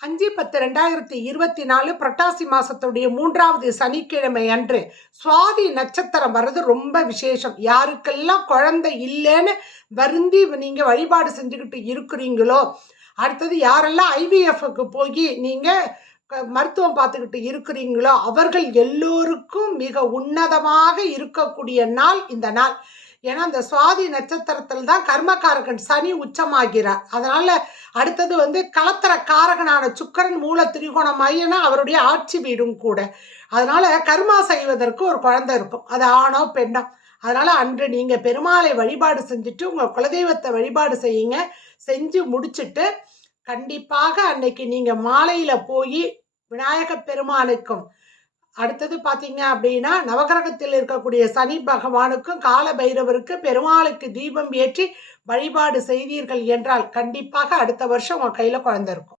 5/10/2024 புரட்டாசி மாசத்துடைய 3வது சனிக்கிழமை அன்று சுவாதி நட்சத்திரம் வர்றது ரொம்ப விசேஷம். யாருக்கெல்லாம் குழந்தை இல்லைன்னு வருந்தி நீங்க வழிபாடு செஞ்சுக்கிட்டு இருக்கிறீங்களோ, அடுத்தது யாரெல்லாம் ஐவிஎஃப்க்கு போய் நீங்க மருத்துவம் பார்த்துக்கிட்டு இருக்கிறீங்களோ, அவர்கள் எல்லோருக்கும் மிக உன்னதமாக இருக்கக்கூடிய நாள் இந்த நாள். ஏன்னா அந்த சுவாதி நட்சத்திரத்தில் தான் கர்மகாரகன் சனி உச்சமாகிறார். அதனால அடுத்தது கலத்திர காரகனான சுக்கரன் மூல திரிகோணம் மையனா அவருடைய ஆட்சி வீடும் கூட. அதனால கர்மா செய்வதற்கு ஒரு குழந்தை இருக்கும், அது ஆணோ பெண்ணோ. அதனால அன்று நீங்க பெருமாளை வழிபாடு செஞ்சுட்டு உங்க குலதெய்வத்தை வழிபாடு செய்யுங்க. செஞ்சு முடிச்சுட்டு கண்டிப்பாக அன்னைக்கு நீங்க மாலையில போய் விநாயக பெருமானுக்கும், அடுத்தது பார்த்தீங்க அப்படின்னா நவகிரகத்தில் இருக்கக்கூடிய சனி பகவானுக்கும் கால பைரவருக்கு பெருமாளுக்கு தீபம் ஏற்றி வழிபாடு செய்தீர்கள் என்றால் கண்டிப்பாக அடுத்த வருஷம் உங்க கையில குழந்தை இருக்கும்.